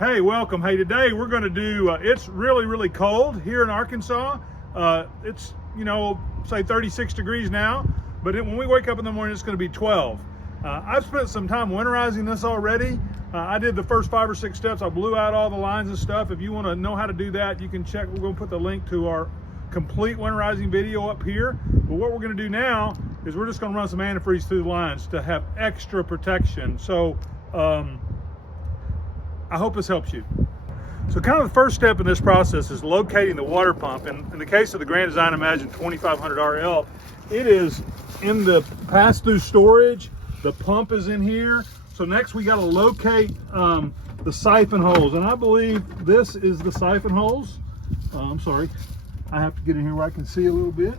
Hey, welcome. Hey, today we're going to do, it's really cold here in Arkansas. It's, say 36 degrees now, but when we wake up in the morning, it's going to be 12. I've spent some time winterizing this already. I did the first 5 or 6 steps. I blew out all the lines and stuff. If you want to know how to do that, you can check. We're going to put the link to our complete winterizing video up here. But what we're going to do now is we're just going to run some antifreeze through the lines to have extra protection. So, I hope this helps you. So kind of the first step in this process is locating the water pump. And in the case of the Grand Design Imagine 2500 RL, it is in the pass-through storage. The pump is in here. So next we got to locate the siphon holes. And I believe this is the siphon holes. I'm sorry, I have to get in here where I can see a little bit.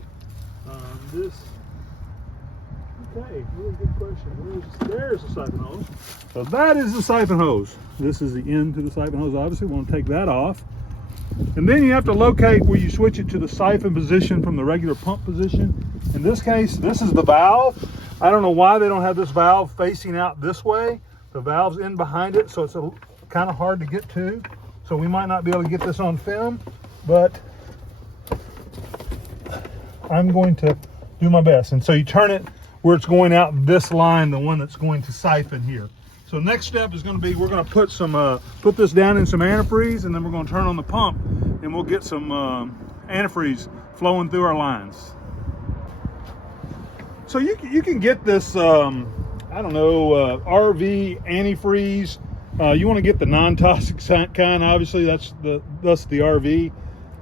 Okay, really good question. There's the siphon hose. So that is the siphon hose. This is the end to the siphon hose. Obviously, we want to take that off. And then you have to locate where you switch it to the siphon position from the regular pump position. In this case, this is the valve. I don't know why they don't have this valve facing out this way. The valve's in behind it, so it's kind of hard to get to. So we might not be able to get this on film, but I'm going to do my best. And so you turn it where it's going out this line, the one that's going to siphon here. So next step is going to be, we're going to put some put this down in some antifreeze, and then we're going to turn on the pump, and we'll get some antifreeze flowing through our lines. So you can get this I don't know, RV antifreeze. You want to get the non-toxic kind. Obviously that's the RV.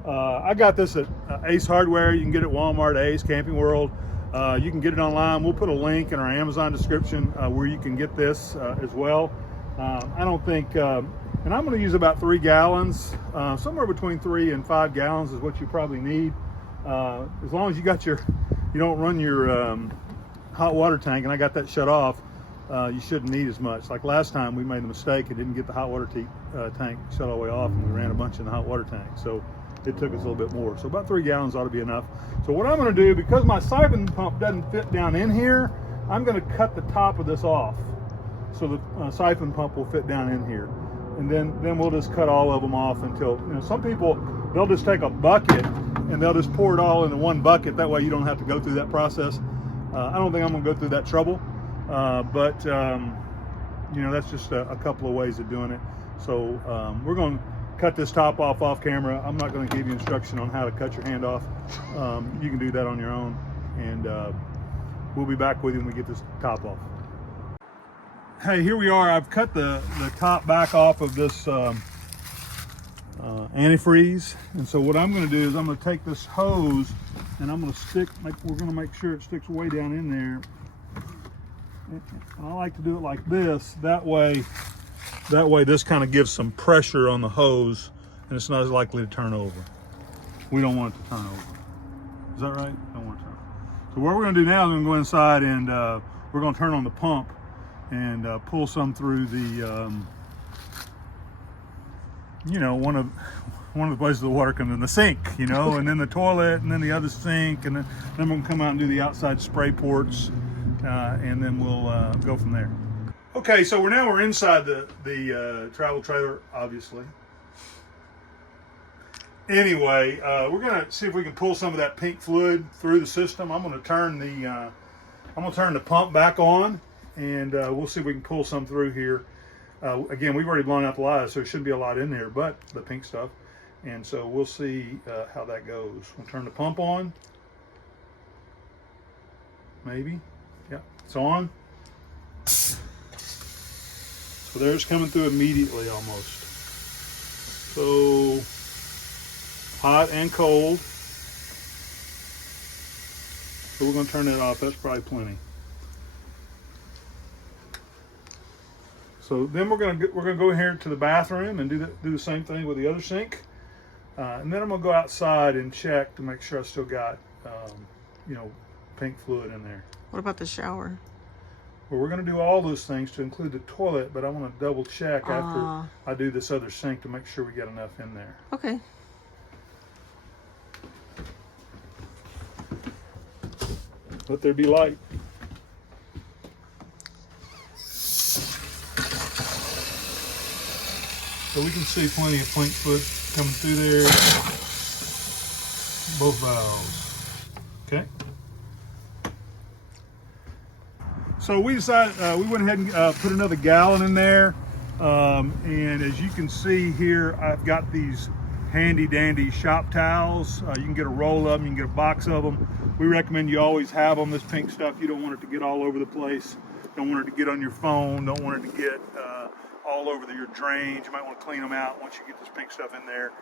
I got this at Ace Hardware. You can get it at Walmart, Ace, Camping World. You can get it online. We'll put a link in our Amazon description where you can get this as well. I don't think, and I'm going to use about 3 gallons, somewhere between 3 and 5 gallons is what you probably need. As long as you got you don't run your hot water tank, and I got that shut off, you shouldn't need as much. Like last time we made the mistake and didn't get the hot water tank shut all the way off, and we ran a bunch in the hot water tank. So it took us a little bit more. So about 3 gallons ought to be enough. So what I'm going to do, because my siphon pump doesn't fit down in here, I'm going to cut the top of this off. So the siphon pump will fit down in here. And then we'll just cut all of them off until, some people, they'll just take a bucket and they'll just pour it all into one bucket. That way you don't have to go through that process. I don't think I'm going to go through that trouble. But that's just a couple of ways of doing it. So we're going to cut this top off camera. I'm not going to give you instruction on how to cut your hand off. You can do that on your own, and we'll be back with you when we get this top off. Hey, here we are. I've cut the top back off of this antifreeze, and so what I'm going to do is I'm going to take this hose and I'm going to we're going to make sure it sticks way down in there. And I like to do it like this. That way this kind of gives some pressure on the hose, and it's not as likely to turn over. We don't want it to turn over. Is that right? Don't want it to turn over. So what we're going to do now is we're going to go inside, and we're going to turn on the pump and pull some through the one of the places the water comes in, the sink, and then the toilet, and then the other sink, and then we're going to come out and do the outside spray ports, and then we'll go from there. Okay, so we're inside the travel trailer, obviously. Anyway, we're gonna see if we can pull some of that pink fluid through the system. I'm gonna turn the pump back on, and we'll see if we can pull some through here. Again, we've already blown out the lines, so there shouldn't be a lot in there, but the pink stuff. And so we'll see how that goes. We'll turn the pump on. Maybe, yeah, it's on. So there's coming through immediately almost. So hot and cold. So we're going to turn that off. That's probably plenty. So then we're going to go here to the bathroom and do the same thing with the other sink. And then I'm going to go outside and check to make sure I still got pink fluid in there. What about the shower? Well, we're going to do all those things to include the toilet, but I want to double check after I do this other sink to make sure we get enough in there. Okay. Let there be light. So we can see plenty of plank foot coming through there. Both valves. Okay. So we decided, we went ahead and put another gallon in there. And as you can see here, I've got these handy dandy shop towels. You can get a roll of them, you can get a box of them. We recommend you always have them. This pink stuff, you don't want it to get all over the place. Don't want it to get on your phone. Don't want it to get all over your drains. You might want to clean them out once you get this pink stuff in there.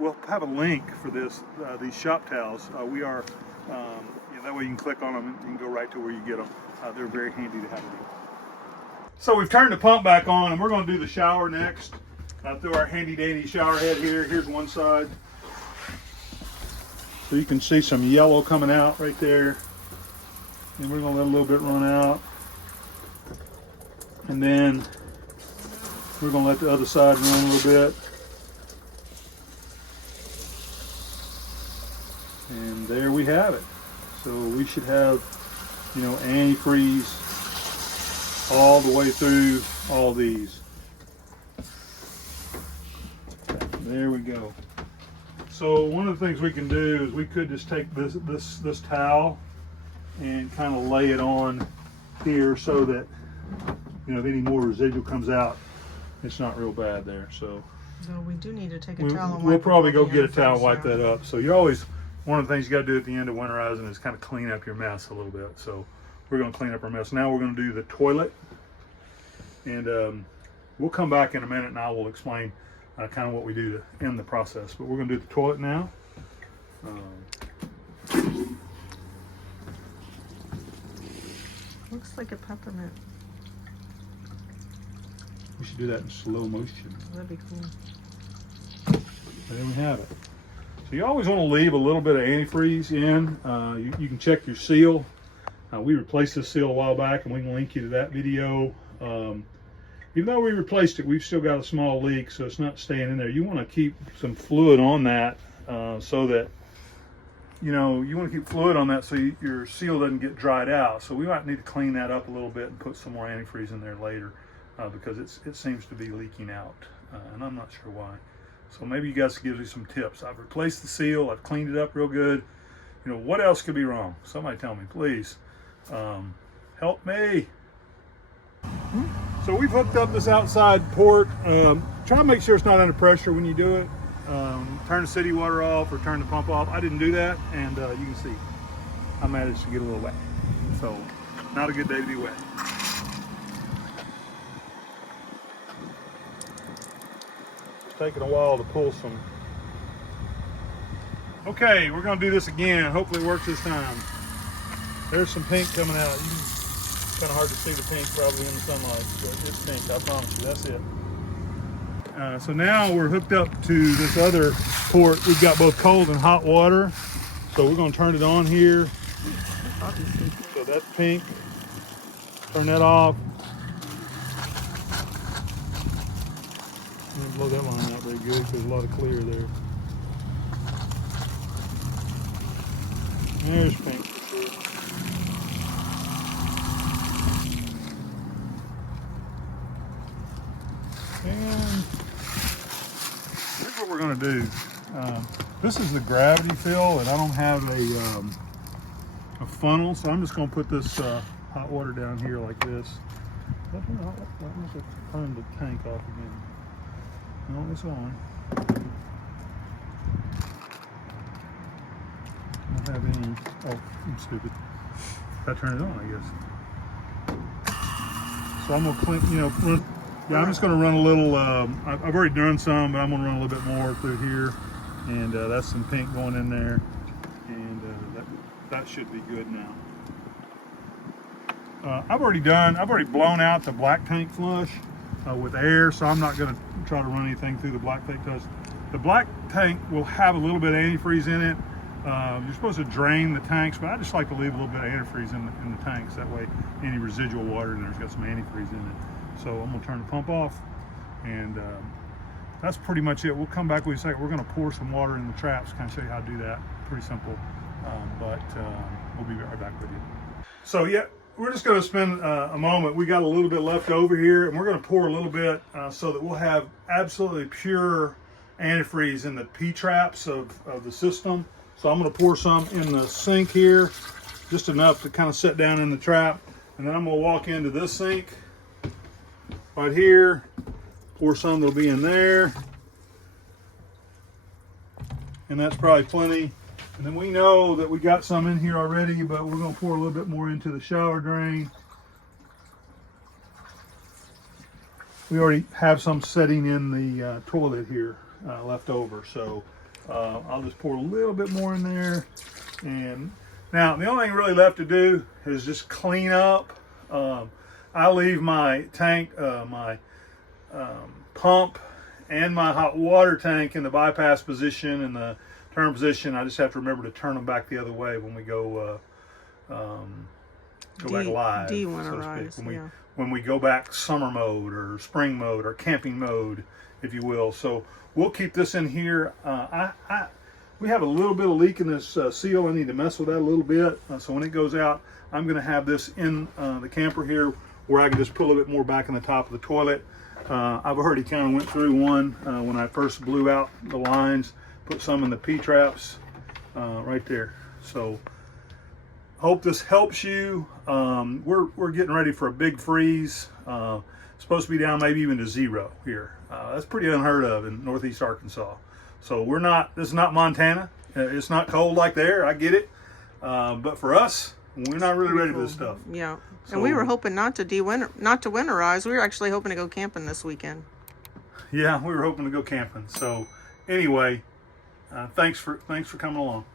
We'll have a link for this, these shop towels. We are, that way you can click on them and you can go right to where you get them. They're very handy to have. So we've turned the pump back on and we're going to do the shower next. Through our handy dandy shower head here. Here's one side. So you can see some yellow coming out right there. And we're going to let a little bit run out. And then we're going to let the other side run a little bit. And there we have it. So we should have, antifreeze all the way through all these. There we go. So one of the things we can do is we could just take this towel and kind of lay it on here so that if any more residual comes out, it's not real bad there. So we do need to take a towel and wipe. We'll probably go get a towel and wipe that up. So you're always, one of the things you got to do at the end of winterizing is kind of clean up your mess a little bit. So we're going to clean up our mess. Now we're going to do the toilet, and we'll come back in a minute and I will explain kind of what we do to end the process. But we're going to do the toilet now. Looks like a peppermint. We should do that in slow motion. That'd be cool. There we have it. So you always want to leave a little bit of antifreeze in. You can check your seal. We replaced this seal a while back and we can link you to that video. Even though we replaced it, we've still got a small leak, so it's not staying in there. You want to keep some fluid on that so that, you want to keep fluid on that so your seal doesn't get dried out. So we might need to clean that up a little bit and put some more antifreeze in there later because it seems to be leaking out, and I'm not sure why. So maybe you guys can give me some tips. I've replaced the seal, I've cleaned it up real good. What else could be wrong? Somebody tell me, please. Help me. So we've hooked up this outside port. Try to make sure it's not under pressure when you do it. Turn the city water off or turn the pump off. I didn't do that, and you can see I managed to get a little wet. So not a good day to be wet. It's taking a while to pull some. Okay, we're going to do this again. Hopefully it works this time. There's some pink coming out. It's kind of hard to see the pink probably in the sunlight, but it's pink, I promise you, that's it. So now we're hooked up to this other port. We've got both cold and hot water. So we're going to turn it on here. So that's pink. Turn that off. I'm going to blow that line out very good because there's a lot of clear there. There's pink for sure. And here's what we're going to do. This is the gravity fill, and I don't have a funnel, so I'm just going to put this hot water down here like this. I must have turned the tank off again. No, it's on. I don't have any. Oh, I'm stupid. I turn it on, I guess. So I'm gonna clean, run. Yeah, I'm just gonna run a little. I've already done some, but I'm gonna run a little bit more through here, and that's some pink going in there, and that should be good now. I've already blown out the black tank flush with air, so I'm not gonna try to run anything through the black tank because the black tank will have a little bit of antifreeze in it. You're supposed to drain the tanks, but I just like to leave a little bit of antifreeze in the tanks. That way, any residual water in there's got some antifreeze in it. So I'm gonna turn the pump off, and that's pretty much it. We'll come back with you in a second. We're gonna pour some water in the traps, kind of show you how to do that. Pretty simple, but we'll be right back with you. So yeah, we're just going to spend a moment. We got a little bit left over here, and we're going to pour a little bit so that we'll have absolutely pure antifreeze in the P-traps of the system. So I'm going to pour some in the sink here, just enough to kind of set down in the trap. And then I'm going to walk into this sink right here, pour some that'll be in there. And that's probably plenty. And then we know that we got some in here already, but we're going to pour a little bit more into the shower drain. We already have some setting in the toilet here left over, so I'll just pour a little bit more in there. And now the only thing really left to do is just clean up. I leave my tank, my pump, and my hot water tank in the bypass position and the turn position. I just have to remember to turn them back the other way when we go back live. De-winterize, so yeah. When we go back summer mode or spring mode or camping mode, if you will. So we'll keep this in here. We have a little bit of leak in this seal. I need to mess with that a little bit. So when it goes out, I'm going to have this in the camper here where I can just put a little bit more back in the top of the toilet. I've already kind of went through one when I first blew out the lines, put some in the P-traps right there. So hope this helps you. We're getting ready for a big freeze. Supposed to be down maybe even to 0 here. That's pretty unheard of in northeast Arkansas. So this is not Montana. It's not cold like there, I get it. But for us, we're not really ready for this stuff. Yeah. So, and we were hoping not to winterize. We were actually hoping to go camping this weekend. Yeah, we were hoping to go camping. So anyway, thanks for coming along.